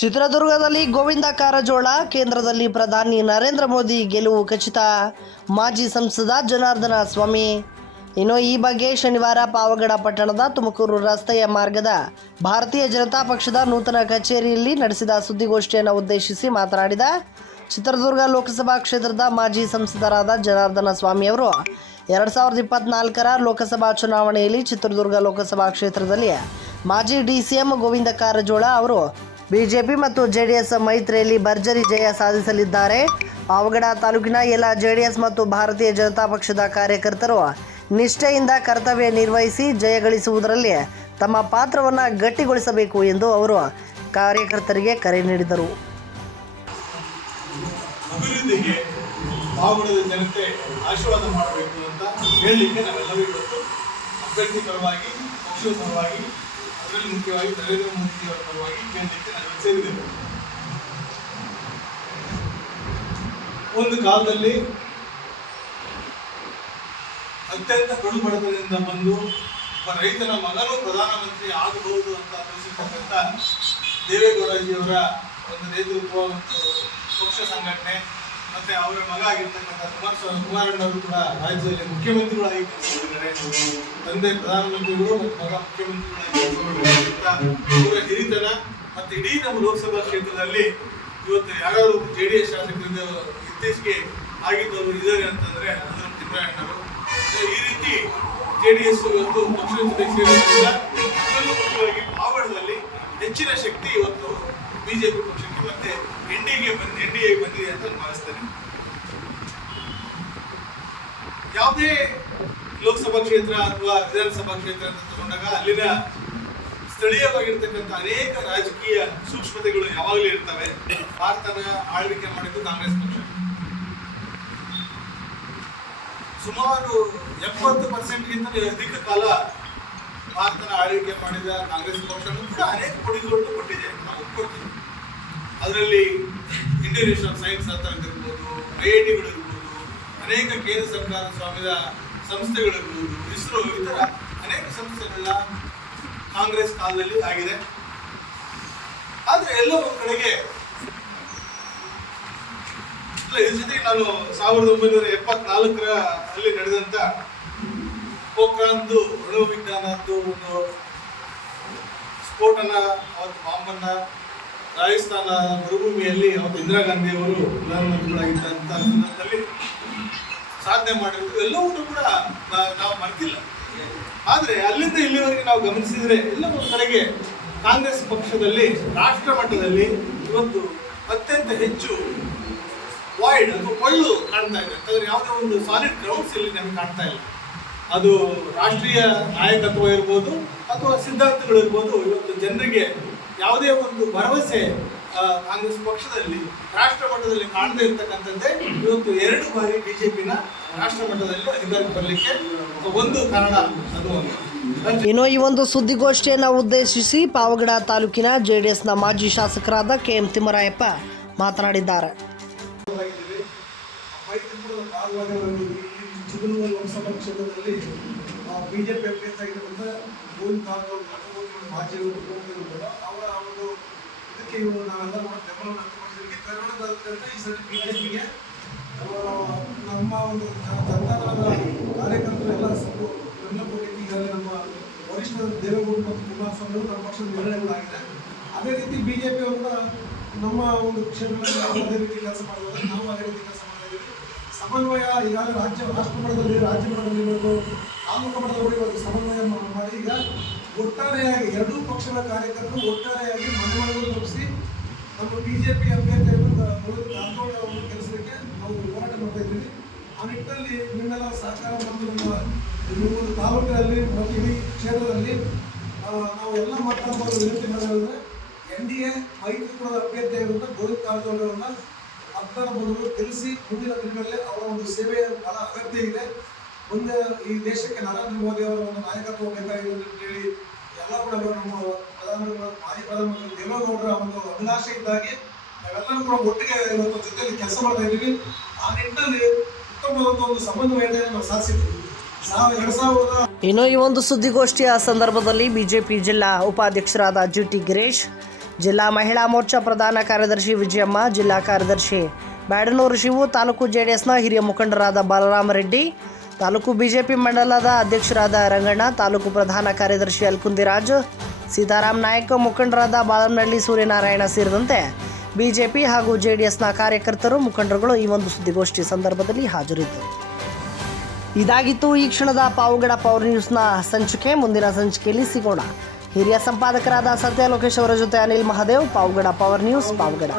ಚಿತ್ರದುರ್ಗದಲ್ಲಿ ಗೋವಿಂದ ಕಾರಜೋಳ, ಕೇಂದ್ರದಲ್ಲಿ ಪ್ರಧಾನಿ ನರೇಂದ್ರ ಮೋದಿ ಗೆಲುವು ಖಚಿತ. ಮಾಜಿ ಸಂಸದ ಜನಾರ್ದನ ಸ್ವಾಮಿ. ಇನ್ನು ಈ ಬಗ್ಗೆ ಶನಿವಾರ ಪಾವಗಡ ಪಟ್ಟಣದ ತುಮಕೂರು ರಸ್ತೆಯ ಮಾರ್ಗದ ಭಾರತೀಯ ಜನತಾ ಪಕ್ಷದ ನೂತನ ಕಚೇರಿಯಲ್ಲಿ ನಡೆಸಿದ ಸುದ್ದಿಗೋಷ್ಠಿಯನ್ನು ಉದ್ದೇಶಿಸಿ ಮಾತನಾಡಿದ ಚಿತ್ರದುರ್ಗ ಲೋಕಸಭಾ ಕ್ಷೇತ್ರದ ಮಾಜಿ ಸಂಸದರಾದ ಜನಾರ್ದನ ಸ್ವಾಮಿ ಅವರು, ಎರಡು ಸಾವಿರದ ಇಪ್ಪತ್ನಾಲ್ಕರ ಲೋಕಸಭಾ ಚುನಾವಣೆಯಲ್ಲಿ ಚಿತ್ರದುರ್ಗ ಲೋಕಸಭಾ ಕ್ಷೇತ್ರದಲ್ಲಿ ಮಾಜಿ D C M Govinda Karjol ಅವರು ಬಿಜೆಪಿ ಮತ್ತು ಜೆಡಿಎಸ್ ಮೈತ್ರಿಯಲ್ಲಿ ಭರ್ಜರಿ ಜಯ ಸಾಧಿಸಲಿದ್ದಾರೆ. ಪಾವಗಡ ತಾಲೂಕಿನ ಎಲ್ಲ ಜೆಡಿಎಸ್ ಮತ್ತು ಭಾರತೀಯ ಜನತಾ ಪಕ್ಷದ ಕಾರ್ಯಕರ್ತರು ನಿಷ್ಠೆಯಿಂದ ಕರ್ತವ್ಯ ನಿರ್ವಹಿಸಿ ಜಯಗಳಿಸುವುದರಲ್ಲಿ ತಮ್ಮ ಪಾತ್ರವನ್ನು ಗಟ್ಟಿಗೊಳಿಸಬೇಕು ಎಂದು ಅವರು ಕಾರ್ಯಕರ್ತರಿಗೆ ಕರೆ ನೀಡಿದರು. ಅಭಿವೃದ್ಧಿಗೆ ಪಾವಗಡದ ಜನತೆ ಆಶೀರ್ವಾದ ಮಾಡಬೇಕು ಅಂತ ಹೇಳಲಿಕ್ಕೆ ನಾವೆಲ್ಲರೂ ಇವತ್ತು ಅಭ್ಯರ್ಥಿ ಅದರಲ್ಲಿ ಮುಖ್ಯವಾಗಿ ನರೇಂದ್ರ ಮೋದಿ ಪರವಾಗಿ ಕೇಂದ್ರಕ್ಕೆ ನಾನು ಸೇರಿದ್ದೇವೆ ಒಂದು ಕಾಲದಲ್ಲಿ ಅತ್ಯಂತ ಕಡು ಬಡತನದಿಂದ ಬಂದು ಒಬ್ಬ ರೈತನ ಮಗನೂ ಪ್ರಧಾನಮಂತ್ರಿ ಆಗಬಹುದು ಅಂತ ತಿಳಿಸಿರ್ತಕ್ಕಂಥ ದೇವೇಗೌಡಜಿಯವರ ಒಂದು ನೇತೃತ್ವ ಮತ್ತು ಪಕ್ಷ ಸಂಘಟನೆ ಮತ್ತೆ ಅವರ ಮಗ ಆಗಿರ್ತಕ್ಕಂಥ ಕುಮಾರಸ್ವಾಮಿ ಕುಮಾರಣ್ಣವರು ಕೂಡ ರಾಜ್ಯದಲ್ಲಿ ಮುಖ್ಯಮಂತ್ರಿಗಳಾಗಿ ತಂದೆ ಪ್ರಧಾನಮಂತ್ರಿಗಳು ಮತ್ತು ಮಗ ಮುಖ್ಯಮಂತ್ರಿಗಳಾಗಿ ಹಿರಿತನ ಮತ್ತೆ ಇಡೀ ನಮ್ಮ ಲೋಕಸಭಾ ಕ್ಷೇತ್ರದಲ್ಲಿ ಇವತ್ತು ಯಾರು ಜೆ ಡಿ ಎಸ್ ಶಾಸಕರಿಂದ ಇತ್ತೀಚೆಗೆ ಆಗಿದ್ದವರು ಇದ್ದಾರೆ ಅಂತಂದ್ರೆ ಅದರ ತಿಮ್ಮರಾಯಣ್ಣವರು ಈ ರೀತಿ ಜೆ ಡಿ ಎಸ್ ಇವತ್ತು ಪಕ್ಷದ ಮುಖ್ಯವಾಗಿ ಪಾವಡದಲ್ಲಿ ಹೆಚ್ಚಿನ ಶಕ್ತಿ ಇವತ್ತು ಬಿಜೆಪಿ ಪಕ್ಷಕ್ಕೆ ಮತ್ತೆ ಎನ್ ಡಿಗೆ ಬಂದು ಎನ್ ಡಿ ಬಂದಿದೆ ಅಂತ ಭಾವಿಸ್ತೇನೆ. ಯಾವುದೇ ಲೋಕಸಭಾ ಕ್ಷೇತ್ರ ಅಥವಾ ವಿಧಾನಸಭಾ ಕ್ಷೇತ್ರ ಅಂತ ತಗೊಂಡಾಗ ಅಲ್ಲಿನ ಸ್ಥಳೀಯವಾಗಿರ್ತಕ್ಕಂಥ ಅನೇಕ ರಾಜಕೀಯ ಸೂಕ್ಷ್ಮತೆಗಳು ಯಾವಾಗಲೂ ಇರ್ತವೆ. ಭಾರತನ ಆಳ್ವಿಕೆ ಮಾಡಿದ್ದು ಕಾಂಗ್ರೆಸ್ ಪಕ್ಷ. ಸುಮಾರು ಎಪ್ಪತ್ತು ಪರ್ಸೆಂಟ್ಗಿಂತ ಅಧಿಕ ಕಾಲ ಭಾರತನ ಆಳ್ವಿಕೆ ಮಾಡಿದ ಕಾಂಗ್ರೆಸ್ ಪಕ್ಷನೂ ಕೂಡ ಅನೇಕ ಕೊಡುಗೆಗಳನ್ನು ಕೊಟ್ಟಿದೆ. ನಾವು ಒಪ್ಕೊಳ್ತೀವಿ ಅದರಲ್ಲಿ ಇನ್ಸ್ಟಿಟ್ಯೂಟ್ ಆಫ್ ಸೈನ್ಸ್ ಇರ್ಬೋದು ಐ ಐ ಟಿಗಳು ಇರ್ಬೋದು ಅನೇಕ ಕೇಂದ್ರ ಸರ್ಕಾರ ಸ್ವಾಮ್ಯದ ಸಂಸ್ಥೆಗಳಿರ್ಬೋದು, ಇಸ್ರೋ ಥರ ಅನೇಕ ಸಂಸ್ಥೆಗಳನ್ನ ಕಾಂಗ್ರೆಸ್ ಕಾಲದಲ್ಲಿ ಆಗಿದೆ. ಆದರೆ ಎಲ್ಲೋ ಒಂದು ಕಡೆಗೆ ಇದ್ರ ಜೊತೆಗೆ ನಾನು ಸಾವಿರದ ಒಂಬೈನೂರ ಎಪ್ಪತ್ನಾಲ್ಕರ ಅಲ್ಲಿ ನಡೆದಂತ ಪೋಖ್ರಾನ್ದು ಅಣು ಒಂದು ಸ್ಫೋಟನ ಅವತ್ತು ಬಾಂಬನ್ನ ರಾಜಸ್ಥಾನ ಮರುಭೂಮಿಯಲ್ಲಿ ಅವತ್ತು ಇಂದಿರಾ ಗಾಂಧಿ ಅವರು ಪ್ರಧಾನಮಂತ್ರಿಗಳಾಗಿದ್ದಂಥ ಸಂದರ್ಭದಲ್ಲಿ ಸಾಧನೆ ಮಾಡಿರೋದು ಎಲ್ಲವನ್ನೂ ಕೂಡ ನಾವು ಮರೆತಿಲ್ಲ. ಆದರೆ ಅಲ್ಲಿಂದ ಇಲ್ಲಿವರೆಗೆ ನಾವು ಗಮನಿಸಿದರೆ ಎಲ್ಲ ಒಂದು ಕಡೆಗೆ ಕಾಂಗ್ರೆಸ್ ಪಕ್ಷದಲ್ಲಿ, ರಾಷ್ಟ್ರ ಮಟ್ಟದಲ್ಲಿ ಇವತ್ತು ಅತ್ಯಂತ ಹೆಚ್ಚು ವಾಯ್ಡ್ ಅಥವಾ ಕೊಳ್ಳು ಕಾಣ್ತಾ ಇದೆ. ಯಾಕಂದ್ರೆ ಯಾವುದೇ ಒಂದು ಸಾಲಿಡ್ ಗ್ರೌಂಡ್ಸ್ ಇಲ್ಲಿ ನಮ್ಗೆ ಕಾಣ್ತಾ ಇಲ್ಲ. ಅದು ರಾಷ್ಟ್ರೀಯ ನಾಯಕತ್ವ ಇರ್ಬೋದು ಅಥವಾ ಸಿದ್ಧಾಂತಗಳು ಇರ್ಬೋದು, ಇವತ್ತು ಜನರಿಗೆ ಯಾವುದೇ ಒಂದು ಭರವಸೆ ಕಾಂಗ್ರೆಸ್ ಪಕ್ಷದಲ್ಲಿ ರಾಷ್ಟ್ರ ಮಟ್ಟದಲ್ಲಿ ಕಾಣದೇ ಇರತಕ್ಕಂಥದ್ದೇ ಇವತ್ತು ಎರಡು ಬಾರಿ ಬಿಜೆಪಿನ ರಾಷ್ಟ್ರ ಮಟ್ಟದಲ್ಲಿ ಅಧಿಕಾರಕ್ಕೆ ಬರಲಿಕ್ಕೆ ಒಂದು ಕಾರಣ ಅದು ಒಂದು. ಇನ್ನು ಈ ಒಂದು ಸುದ್ದಿಗೋಷ್ಠಿಯನ್ನು ಉದ್ದೇಶಿಸಿ ಪಾವಗಡ ತಾಲೂಕಿನ ಜೆಡಿಎಸ್ನ ಮಾಜಿ ಶಾಸಕರಾದ ಕೆ ಎಂ ತಿಮ್ಮರಾಯಪ್ಪ ಮಾತನಾಡಿದ್ದಾರೆ. ಆಗಿದ್ದೀವಿ. ಲೋಕಸಭಾ ಕ್ಷೇತ್ರದಲ್ಲಿ B J BJP ಅಭ್ಯರ್ಥಿಯಾಗಿರ್ತಕ್ಕಂಥ Govinda Karjol ಮಾಜಿ ಉಪಮುಖ್ಯಮಂತ್ರಿಗಳು ಕೂಡ ಅವರ ಒಂದು ಇದಕ್ಕೆ ಇವರು ನಾವೆಲ್ಲ ಬೆಂಬಲವನ್ನು ವ್ಯಕ್ತಪಡಿಸಿದ್ದಕ್ಕೆ ಕರ್ನಾಟಕದಾದ್ಯಂತ ಈ ಸರಿ ಪಿಗೆ ನಮ್ಮ ಒಂದು ಜನತಾದಳದ ಕಾರ್ಯಕರ್ತರೆಲ್ಲ ಸ್ವಲ್ಪ ಬೆಂಬಲ ನಮ್ಮ ವರಿಷ್ಠ ದೇವೇಗೌಡ ಮತ್ತು ಕುಮಾರಸ್ವಾಮಿ ನಮ್ಮ ಪಕ್ಷದ ನಿರ್ಣಯಗಳಾಗಿದೆ ಅದೇ ರೀತಿ ಬಿ ಜೆ ಪಿ ಅವರ ನಮ್ಮ ಒಂದು ಕ್ಷೇತ್ರದಲ್ಲಿ ಅದೇ ರೀತಿ ಕೆಲಸ ನಾವು ಅದೇ ರೀತಿ ಕೆಲಸ ಸಮನ್ವಯ ಈಗಾಗಲೇ ರಾಜ್ಯ ರಾಷ್ಟ್ರ ಮಟ್ಟದಲ್ಲಿ ರಾಜ್ಯ ಮಟ್ಟದಲ್ಲಿ ಇವತ್ತು ತಾಲೂಕು ಮಟ್ಟದಲ್ಲಿ ಇವತ್ತು ಸಮನ್ವಯ ಮಾಡಿ ಈಗ ಒಟ್ಟಾರೆಯಾಗಿ ಎರಡೂ ಪಕ್ಷಗಳ ಕಾರ್ಯಕರ್ತರು ಒಟ್ಟಾರೆಯಾಗಿ ಮನವೊಳಗೆ ತಪ್ಪಿಸಿ ನಮ್ಮ ಬಿಜೆಪಿ ಅಭ್ಯರ್ಥಿಯನ್ನು ಕಾಂತೋಳ ಅವರ ಕೆಲಸಕ್ಕೆ ನಾವು ಹೋರಾಟ ಮಾಡ್ತಾ ಇದ್ದೀವಿ. ಆ ನಿಟ್ಟಿನಲ್ಲಿ ನಿಮ್ಮೆಲ್ಲ ಸಹಕಾರ ಮತ್ತು ನಮ್ಮ ಒಂದು ತಾಲೂಕಿನಲ್ಲಿ ಮತ್ತು ಇಡೀ ಕ್ಷೇತ್ರದಲ್ಲಿ ನಾವು ಎಲ್ಲ ಮಾತನಾಡುವ ವಿನಂತಿ ಎನ್ ಡಿ ಎ ಮೈತ್ರಿಕೂಟದ ಅಭ್ಯರ್ಥಿಯಾಗಿರುವಂಥ ಗೋವಿಂದ ಕಾರಜೋಳ ಅವರನ್ನ ಮತದಾನ ತಿಳಿಸಿ ಮುಂದಿನ ದಿನಗಳಲ್ಲಿ ಅವರ ಒಂದು ಸೇವೆಯ ಬಹಳ ಅಗತ್ಯ ಇದೆ. ಮುಂದೆ ಈ ದೇಶಕ್ಕೆ ನರೇಂದ್ರ ಮೋದಿ ಅವರ ಒಂದು ನಾಯಕತ್ವ ಬೇಕಾಗಿದೆ ಅಂತ ಹೇಳಿ ಎಲ್ಲ ಕೂಡ ನಮ್ಮ ಪ್ರಧಾನಮಂತ್ರಿ ಮಾಜಿ ಪ್ರಧಾನಮಂತ್ರಿ ದೇವೇಗೌಡರ ಒಂದು ಅಭಿಲಾಷೆ ಇದ್ದಾಗಿ ನಾವೆಲ್ಲರೂ ಕೂಡ ಒಟ್ಟಿಗೆ ಇವತ್ತು ಜೊತೆಯಲ್ಲಿ ಕೆಲಸ ಮಾಡ್ತಾ ಇದ್ದೀವಿ. ಆ ನಿಟ್ಟಿನಲ್ಲಿ ಉತ್ತಮವಾದ ಒಂದು ಸಮನ್ವಯತೆಯನ್ನು ನಾವು ಸಾಧಿಸಿದ್ದೀವಿ ಇನ್ನು ಈ ಒಂದು ಸುದ್ದಿಗೋಷ್ಠಿಯ ಸಂದರ್ಭದಲ್ಲಿ ಬಿಜೆಪಿ ಜಿಲ್ಲಾ ಉಪಾಧ್ಯಕ್ಷರಾದ ಜಿ ಟಿ ಗಿರೀಶ್ ಜಿಲ್ಲಾ ಮಹಿಳಾ ಮೋರ್ಚಾ ಪ್ರಧಾನ ಕಾರ್ಯದರ್ಶಿ ವಿಜಯಮ್ಮ, ಜಿಲ್ಲಾ ಕಾರ್ಯದರ್ಶಿ ಬ್ಯಾಡನೂರು ಶಿವು, ತಾಲೂಕು ಜೆಡಿಎಸ್ನ ಹಿರಿಯ ಮುಖಂಡರಾದ ಬಾಲರಾಮರೆಡ್ಡಿ ತಾಲೂಕು ಬಿಜೆಪಿ ಮಂಡಲದ ಅಧ್ಯಕ್ಷರಾದ ರಂಗಣ್ಣ, ತಾಲೂಕು ಪ್ರಧಾನ ಕಾರ್ಯದರ್ಶಿ ಅಲ್ಕುಂದಿರಾಜ್ ಸೀತಾರಾಮ್ ನಾಯಕ್ ಮುಖಂಡರಾದ ಬಾಳನಹಳ್ಳಿ ಸೂರ್ಯನಾರಾಯಣ ಸೇರಿದಂತೆ ಬಿಜೆಪಿ ಹಾಗೂ ಜೆಡಿಎಸ್ನ ಕಾರ್ಯಕರ್ತರು ಮುಖಂಡರುಗಳು ಈ ಒಂದು ಸುದ್ದಿಗೋಷ್ಠಿ ಸಂದರ್ಭದಲ್ಲಿ ಹಾಜರಿದ್ದರು. ಇದಾಗಿತ್ತು ಈ ಕ್ಷಣದ ಪಾವುಗಡ ಪವರ್ ನ್ಯೂಸ್ನ ಸಂಚಿಕೆ. ಮುಂದಿನ ಸಂಚಿಕೆಯಲ್ಲಿ ಸಿಗೋಣ. ಹಿರಿಯ ಸಂಪಾದಕರಾದ ಸತ್ಯ ಲೋಕೇಶ್ ಅವರ ಜೊತೆ ಅನಿಲ್ ಮಹಾದೇವ್ ಪಾವಗಡ ಪವರ್ ನ್ಯೂಸ್ ಪಾವುಗಡ.